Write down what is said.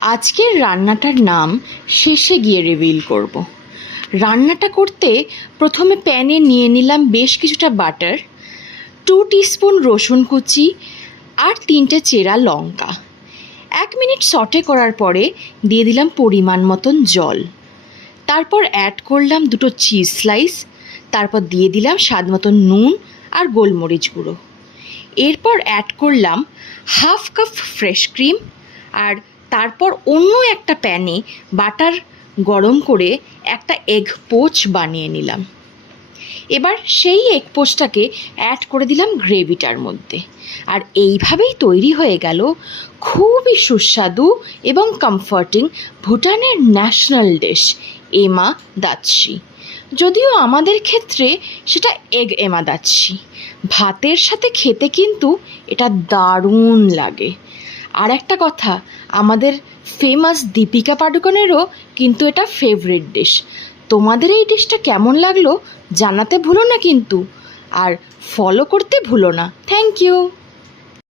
আজকের রান্নাটার নাম শেষে গিয়ে রিভিল করব। রান্নাটা করতে প্রথমে প্যানে নিয়ে নিলাম বেশ কিছুটা বাটার, 2 টিস্পুন রসুন কুচি আর 3টে চেরা লঙ্কা। 1 মিনিট সটে করার পরে দিয়ে দিলাম পরিমাণ মতন জল। তারপর অ্যাড করলাম 2টো চিজ স্লাইস, তারপর দিয়ে দিলাম স্বাদ মতন নুন আর গোলমরিচ গুঁড়ো। এরপর অ্যাড করলাম হাফ কাপ ফ্রেশ ক্রিম, আর তারপর অন্য একটা প্যানে বাটার গরম করে একটা এগ পোচ বানিয়ে নিলাম। এবার সেই এগ পোচটাকে অ্যাড করে দিলাম গ্রেভিটার মধ্যে, আর এইভাবেই তৈরি হয়ে গেল খুবই সুস্বাদু এবং কমফর্টিং ভুটানের ন্যাশনাল ডিশ এমা দাচ্ছি। যদিও আমাদের ক্ষেত্রে সেটা এগ এমা দাচ্ছি। ভাতের সাথে খেতে কিন্তু এটা দারুণ লাগে। আর একটা কথা, আমাদের ফেমাস দীপিকা পাডুকোনেরও কিন্তু এটা ফেভারিট ডিশ। তোমাদের এই ডিশটা কেমন লাগলো জানাতে ভুলো না কিন্তু, আর ফলো করতে ভুলো না। Thank you.